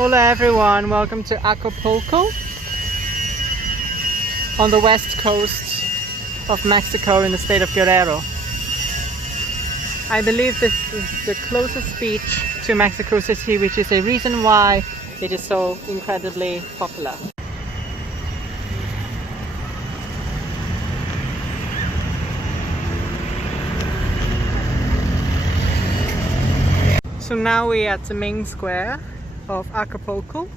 Hola everyone, welcome to Acapulco on the west coast of Mexico in the state of Guerrero. I believe this is the closest beach to Mexico City, which is a reason why it is so incredibly popular. So now we're at the main square of Acapulco.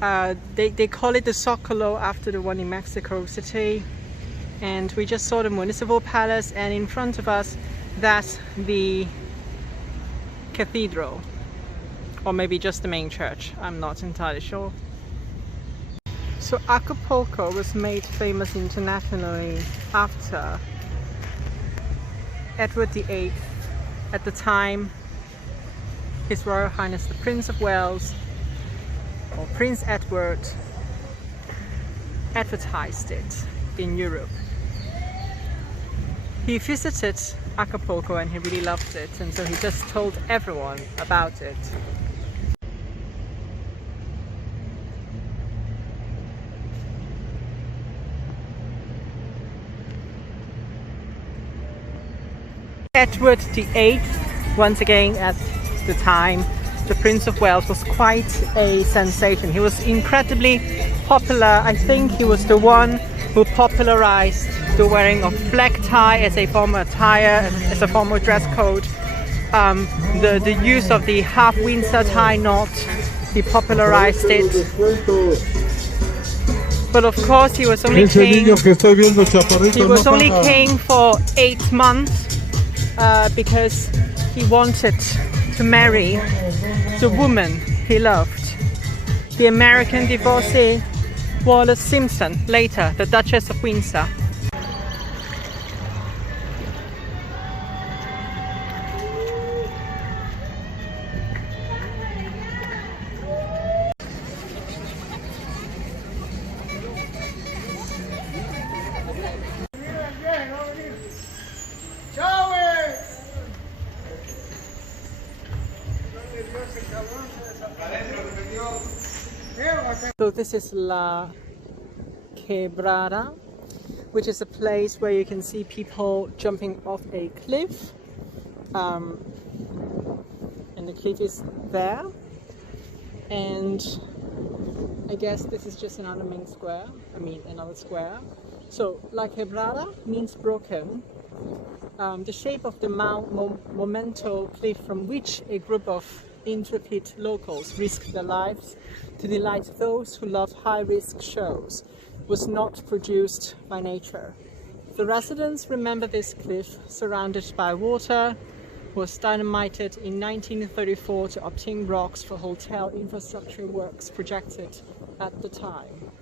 They call it the Zocalo after the one in Mexico City, and we just saw the municipal palace, and in front of us that's the cathedral, or maybe just the main church, I'm not entirely sure. So Acapulco was made famous internationally after Edward VIII. At the time, His Royal Highness the Prince of Wales, or Prince Edward, advertised it in Europe. He visited Acapulco and he really loved it, and so he just told everyone about it. Edward VIII, once again, at the time, the Prince of Wales, was quite a sensation. He was incredibly popular. I think he was the one who popularized the wearing of black tie as a formal attire, as a formal dress code. The use of the half Windsor tie knot, he popularized it. But of course he was only king for 8 months because he wanted to marry the woman he loved, the American divorcee Wallis Simpson, later the Duchess of Windsor. So this is La Quebrada, which is a place where you can see people jumping off a cliff, and the cliff is there, and I guess this is just another main square, another square. So La Quebrada means broken. The shape of the Mount Momento cliff, from which a group of intrepid locals risked their lives to delight those who love high-risk shows, was not produced by nature. The residents remember this cliff, surrounded by water, was dynamited in 1934 to obtain rocks for hotel infrastructure works projected at the time.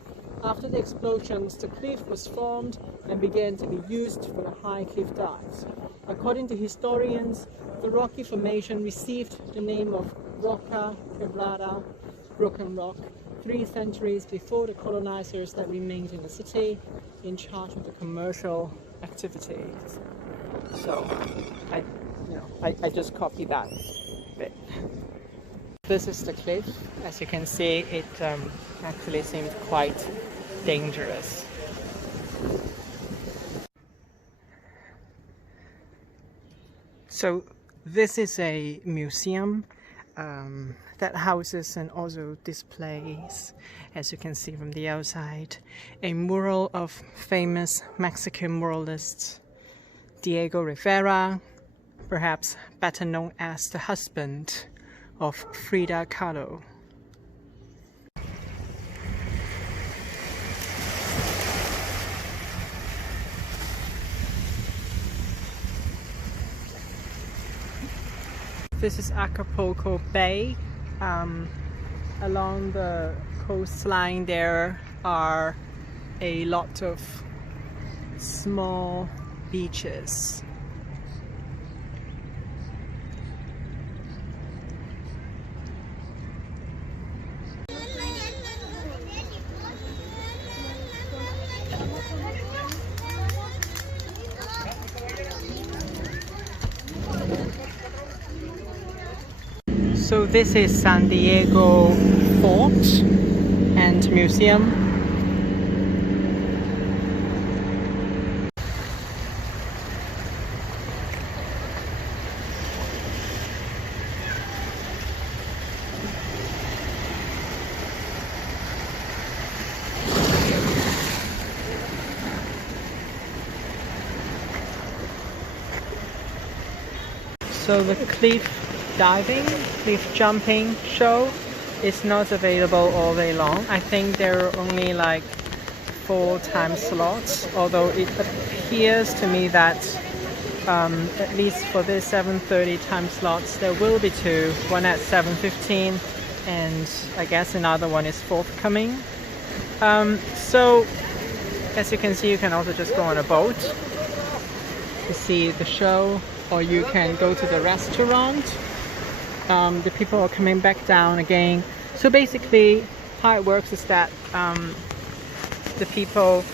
After the explosions, the cliff was formed and began to be used for the high cliff dives. According to historians, the rocky formation received the name of Roca Quebrada, broken rock, 3 centuries before the colonizers that remained in the city in charge of the commercial activities. So I just copied that bit. This is the cliff. As you can see, it actually seems quite dangerous. So this is a museum that houses and also displays, as you can see from the outside, a mural of famous Mexican muralist Diego Rivera, perhaps better known as the husband of Frida Kahlo. This is Acapulco Bay. Along the coastline there are a lot of small beaches. So this is San Diego fort and museum. So the cliff diving, cliff jumping show is not available all day long. I think there are only like 4 time slots, although it appears to me that at least for this 7:30 time slots there will be 2, one at 7:15 and I guess another one is forthcoming. So as you can see, you can also just go on a boat to see the show, or you can go to the restaurant. The people are coming back down again. So basically how it works is that the people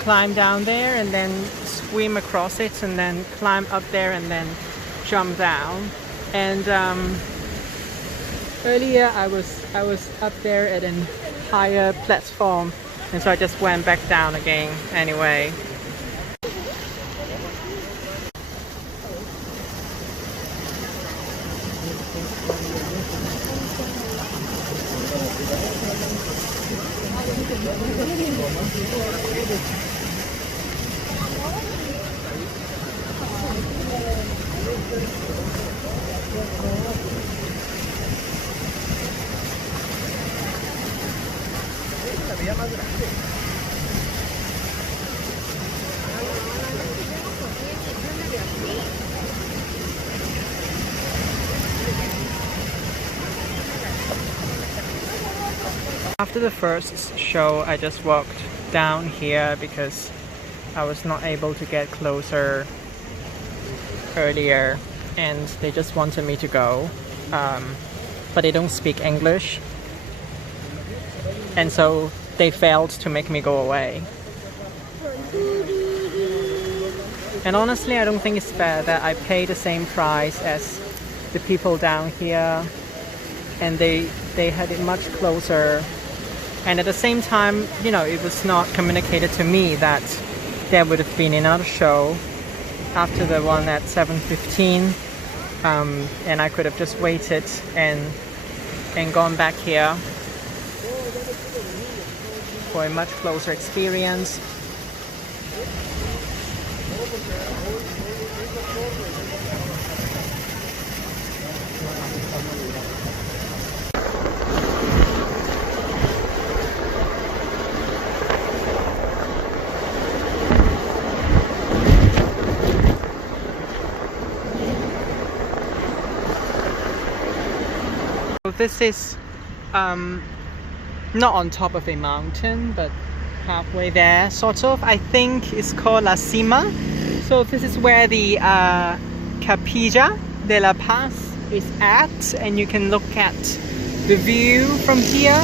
climb down there and then swim across it and then climb up there and then jump down. And earlier I was up there at a higher platform, and so I just went back down again anyway. After the first show, I just walked down here because I was not able to get closer earlier and they just wanted me to go, but they don't speak English, and so they failed to make me go away. And honestly, I don't think it's fair that I pay the same price as the people down here and they had it much closer. And at the same time, you know, it was not communicated to me that there would have been another show after the one at 7:15, and I could have just waited and gone back here for a much closer experience. This is not on top of a mountain, but halfway there, sort of. I think it's called La Sima. So this is where the Capilla de la Paz is at, and you can look at the view from here.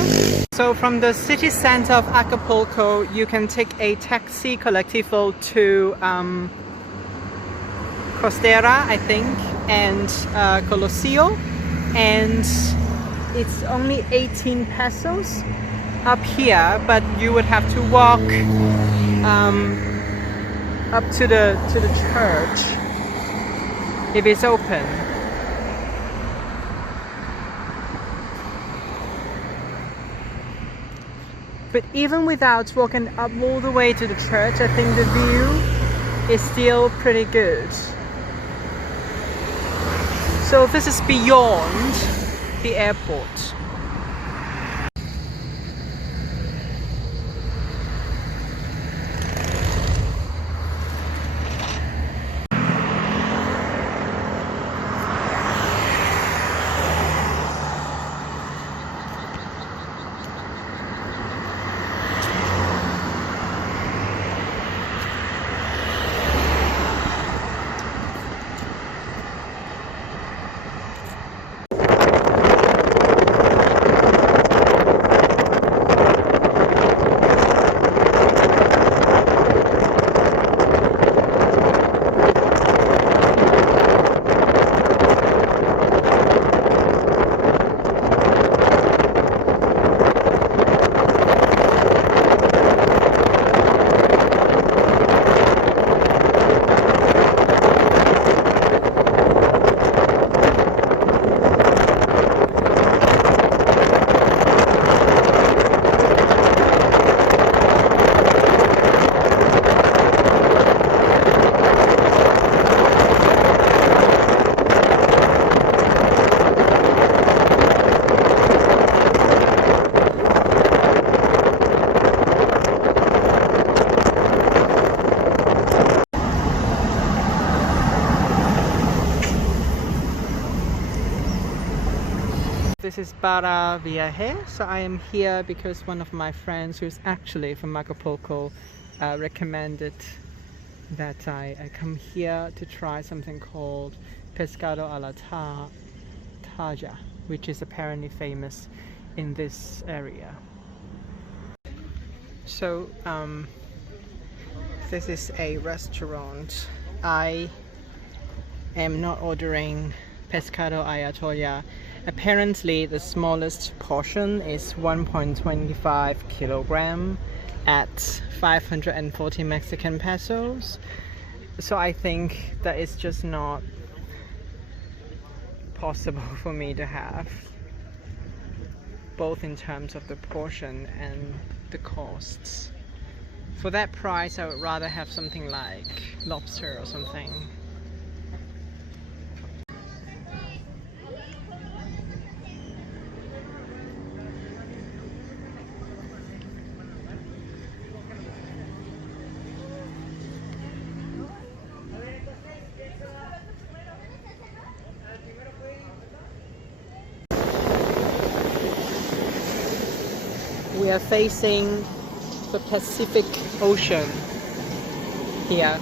So from the city center of Acapulco, you can take a taxi colectivo to Costera, I think, and Colosio, and it's only 18 pesos up here, but you would have to walk up to the church if it's open. But even without walking up all the way to the church, I think the view is still pretty good. So this is beyond the airport. This is Bara Village. So I am here because one of my friends who's actually from Acapulco recommended that I come here to try something called pescado a la taja, which is apparently famous in this area. So this is a restaurant. I am not ordering pescado a la toya. Apparently the smallest portion is 1.25 kilogram at 540 Mexican pesos. So I think that is just not possible for me to have, both in terms of the portion and the costs. For that price, I would rather have something like lobster or something. We are facing the Pacific Ocean here.